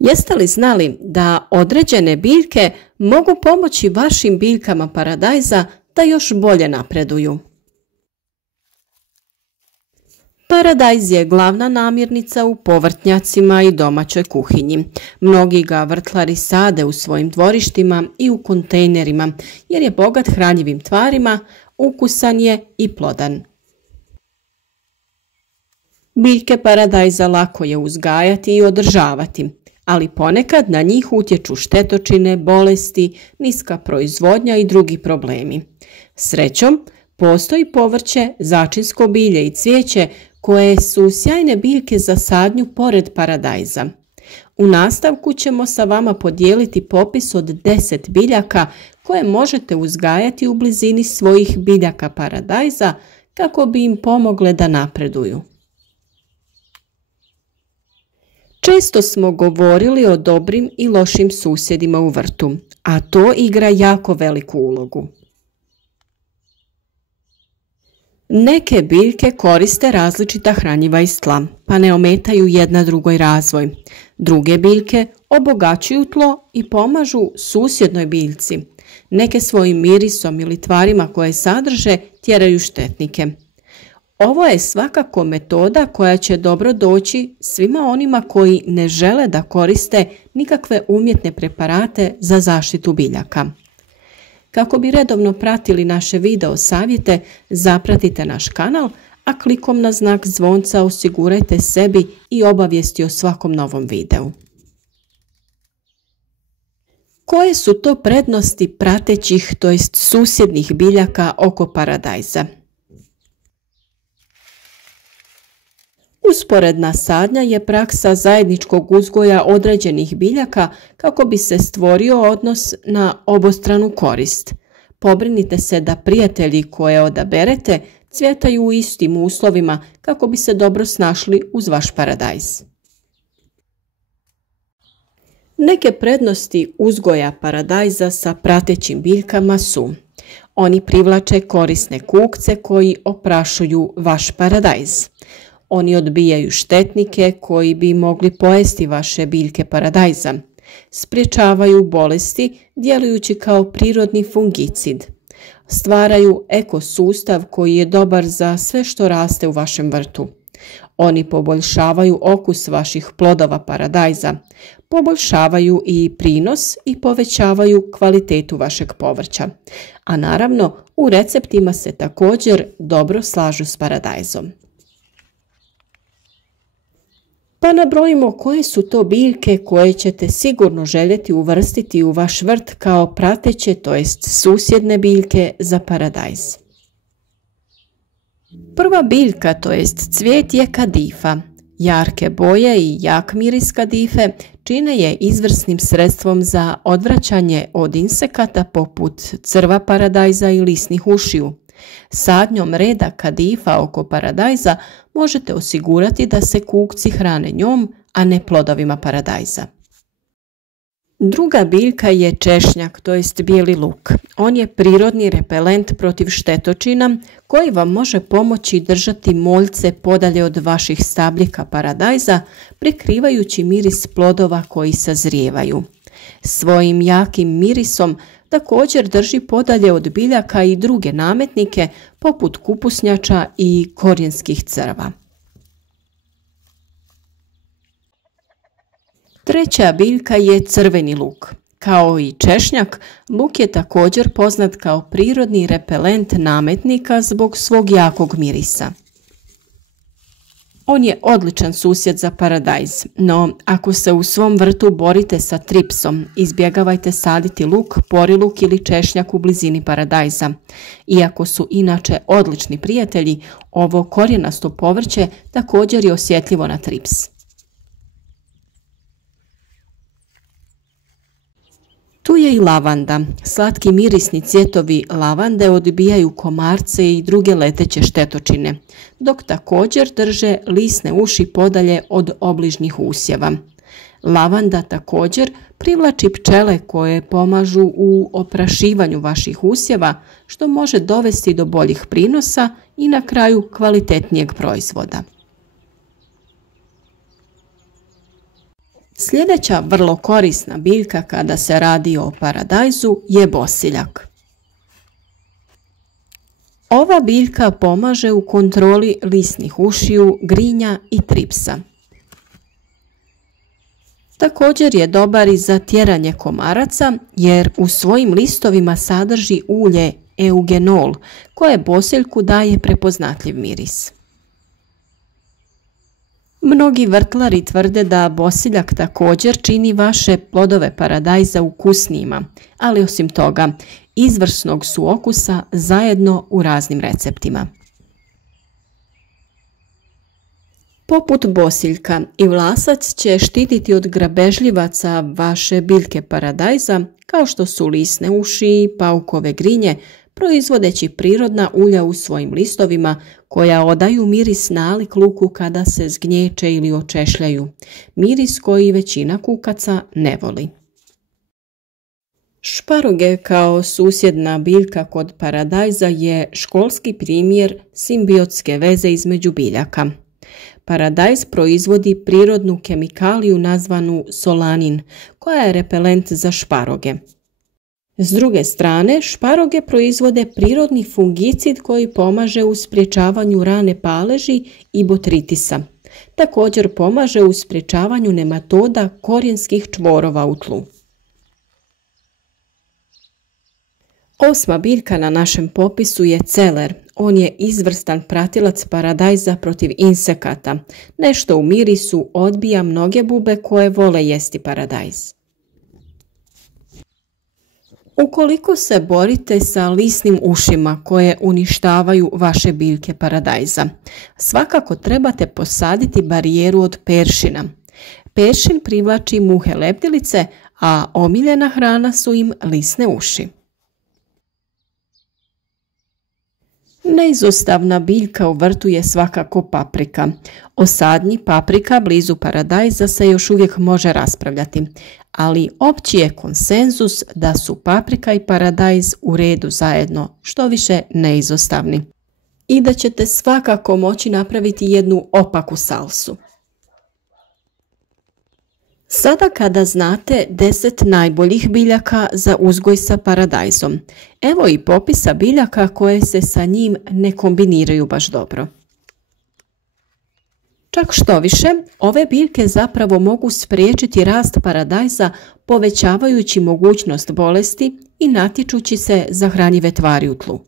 Jeste li znali da određene biljke mogu pomoći vašim biljkama paradajza da još bolje napreduju? Paradajz je glavna namirnica u povrtnjacima i domaćoj kuhinji. Mnogi ga vrtlari sade u svojim dvorištima i u kontejnerima jer je bogat hranjivim tvarima, ukusan je i plodan. Biljke paradajza lako je uzgajati i održavati, ali ponekad na njih utječu štetočine, bolesti, niska proizvodnja i drugi problemi. Srećom, postoji povrće, začinsko bilje i cvijeće koje su sjajne biljke za sadnju pored paradajza. U nastavku ćemo sa vama podijeliti popis od 10 biljaka koje možete uzgajati u blizini svojih biljaka paradajza kako bi im pomogle da napreduju. Često smo govorili o dobrim i lošim susjedima u vrtu, a to igra jako veliku ulogu. Neke biljke koriste različita hranjiva iz tla, pa ne ometaju jedna drugoj razvoj. Druge biljke obogaćuju tlo i pomažu susjednoj biljci. Neke svojim mirisom ili tvarima koje sadrže tjeraju štetnike. Ovo je svakako metoda koja će dobro doći svima onima koji ne žele da koriste nikakve umjetne preparate za zaštitu biljaka. Kako bi redovno pratili naše video savjete, zapratite naš kanal, a klikom na znak zvonca osigurajte sebi i obavijesti o svakom novom videu. Koje su to prednosti pratećih, to jest susjednih biljaka oko paradajza? Usporedna sadnja je praksa zajedničkog uzgoja određenih biljaka kako bi se stvorio odnos na obostranu korist. Pobrinite se da prijatelji koje odaberete cvjetaju u istim uslovima kako bi se dobro snašli uz vaš paradajz. Neke prednosti uzgoja paradajza sa pratećim biljkama su: oni privlače korisne kukce koji oprašuju vaš paradajz. Oni odbijaju štetnike koji bi mogli pojesti vaše biljke paradajza. Sprječavaju bolesti djelujući kao prirodni fungicid. Stvaraju ekosustav koji je dobar za sve što raste u vašem vrtu. Oni poboljšavaju okus vaših plodova paradajza. Poboljšavaju i prinos i povećavaju kvalitetu vašeg povrća. A naravno, u receptima se također dobro slažu s paradajzom. Pa nabrojimo koje su to biljke koje ćete sigurno željeti uvrstiti u vaš vrt kao prateće, to jest susjedne biljke za paradajz. Prva biljka, to jest cvijet, je kadifa. Jarke boje i jak miris kadife čine je izvrsnim sredstvom za odvraćanje od insekata poput crva paradajza i lisnih ušiju. Sadnjom reda kadifa oko paradajza možete osigurati da se kukci hrane njom, a ne plodovima paradajza. Druga biljka je češnjak, to jest bijeli luk. On je prirodni repelent protiv štetočina koji vam može pomoći držati moljce podalje od vaših stabljika paradajza, prikrivajući miris plodova koji sazrijevaju. Svojim jakim mirisom također drži podalje od biljaka i druge nametnike poput kupusnjača i korijenskih crva. Treća biljka je crveni luk. Kao i češnjak, luk je također poznat kao prirodni repelent nametnika zbog svog jakog mirisa. On je odličan susjed za paradajz, no ako se u svom vrtu borite sa tripsom, izbjegavajte saditi luk, poriluk ili češnjak u blizini paradajza. Iako su inače odlični prijatelji, ovo korijenasto povrće također je osjetljivo na trips. Tu je i lavanda. Slatki mirisni cvjetovi lavande odbijaju komarce i druge leteće štetočine, dok također drže lisne uši podalje od obližnjih usjeva. Lavanda također privlači pčele koje pomažu u oprašivanju vaših usjeva, što može dovesti do boljih prinosa i na kraju kvalitetnijeg proizvoda. Sljedeća vrlo korisna biljka kada se radi o paradajzu je bosiljak. Ova biljka pomaže u kontroli lisnih ušiju, grinja i tripsa. Također je dobar i za tjeranje komaraca jer u svojim listovima sadrži ulje eugenol koje bosiljku daje prepoznatljiv miris. Mnogi vrtlari tvrde da bosiljak također čini vaše plodove paradajza ukusnijima, ali osim toga izvrsnog su okusa zajedno u raznim receptima. Poput bosiljka i vlasac će štititi od grabežljivaca vaše biljke paradajza kao što su lisne uši i paukove grinje, proizvodeći prirodna ulja u svojim listovima koja odaju miris nalik luku kada se zgnječe ili očešljaju, miris koji većina kukaca ne voli. Šparoge kao susjedna biljka kod paradajza je školski primjer simbiotske veze između biljaka. Paradajz proizvodi prirodnu kemikaliju nazvanu solanin, koja je repelent za šparoge. S druge strane, šparoge proizvode prirodni fungicid koji pomaže u sprječavanju rane paleži i botritisa. Također pomaže u sprječavanju nematoda korijenskih čvorova u tlu. Osma biljka na našem popisu je celer. On je izvrstan pratilac paradajza protiv insekata. Nešto u mirisu odbija mnoge bube koje vole jesti paradajz. Ukoliko se borite sa lisnim ušima koje uništavaju vaše biljke paradajza, svakako trebate posaditi barijeru od peršina. Peršin privlači muhe leptilice, a omiljena hrana su im lisne uši. Neizostavna biljka u vrtu je svakako paprika. O sadnji paprika blizu paradajza se još uvijek može raspravljati, ali opći je konsenzus da su paprika i paradajz u redu zajedno, što više neizostavni. I da ćete svakako moći napraviti jednu opaku salsu. Sada kada znate 10 najboljih biljaka za uzgoj sa paradajzom, evo i popisa biljaka koje se sa njim ne kombiniraju baš dobro. Čak što više, ove biljke zapravo mogu spriječiti rast paradajza povećavajući mogućnost bolesti i natječući se za hranjive tvari u tlu.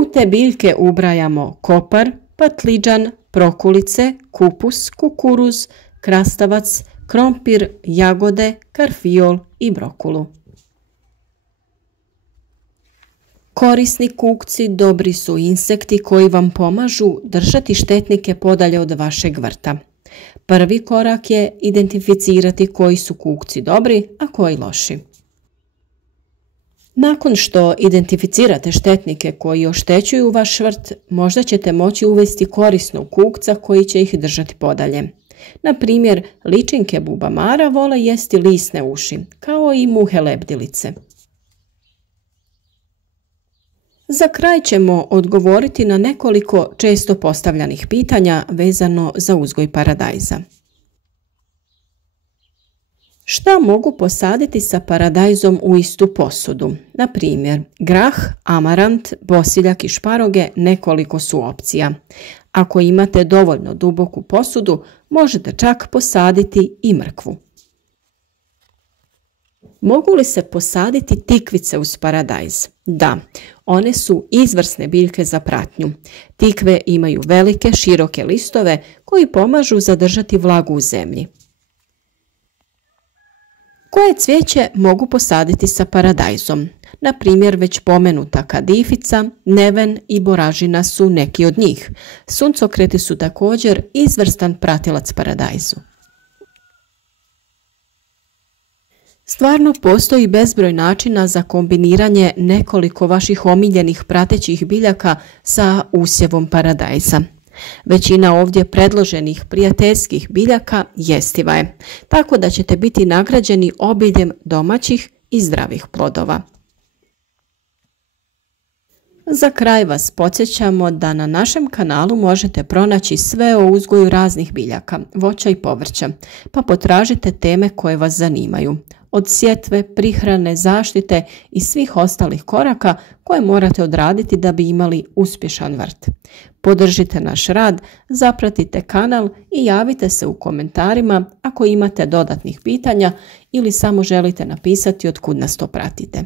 U te biljke ubrajamo kopar, patliđan, prokulice, kupus, kukuruz, krastavac, krompir, jagode, karfiol i brokulu. Korisni kukci dobri su insekti koji vam pomažu držati štetnike podalje od vašeg vrta. Prvi korak je identificirati koji su kukci dobri, a koji loši. Nakon što identificirate štetnike koji oštećuju vaš vrt, možda ćete moći uvesti korisnog kukca koji će ih držati podalje. Na primjer, ličinke bubamara vole jesti lisne uši, kao i muhe lebdilice. Za kraj ćemo odgovoriti na nekoliko često postavljanih pitanja vezano za uzgoj paradajza. Šta mogu posaditi sa paradajzom u istu posudu? Na primjer, grah, amarant, bosiljak i šparoge nekoliko su opcija. Ako imate dovoljno duboku posudu, možete čak posaditi i mrkvu. Mogu li se posaditi tikvice uz paradajz? Da, one su izvrsne biljke za pratnju. Tikve imaju velike, široke listove koji pomažu zadržati vlagu u zemlji. Koje cvijeće mogu posaditi sa paradajzom? Na primjer, već pomenuta kadifica, neven i boražina su neki od njih. Suncokreti su također izvrstan pratilac paradajzu. Stvarno postoji bezbroj načina za kombiniranje nekoliko vaših omiljenih pratećih biljaka sa usjevom paradajza. Većina ovdje predloženih prijateljskih biljaka jestiva je, tako da ćete biti nagrađeni obiljem domaćih i zdravih plodova. Za kraj vas podsjećamo da na našem kanalu možete pronaći sve o uzgoju raznih biljaka, voća i povrća, pa potražite teme koje vas zanimaju, od sjetve, prihrane, zaštite i svih ostalih koraka koje morate odraditi da bi imali uspješan vrt. Podržite naš rad, zapratite kanal i javite se u komentarima ako imate dodatnih pitanja ili samo želite napisati od kud nas to pratite.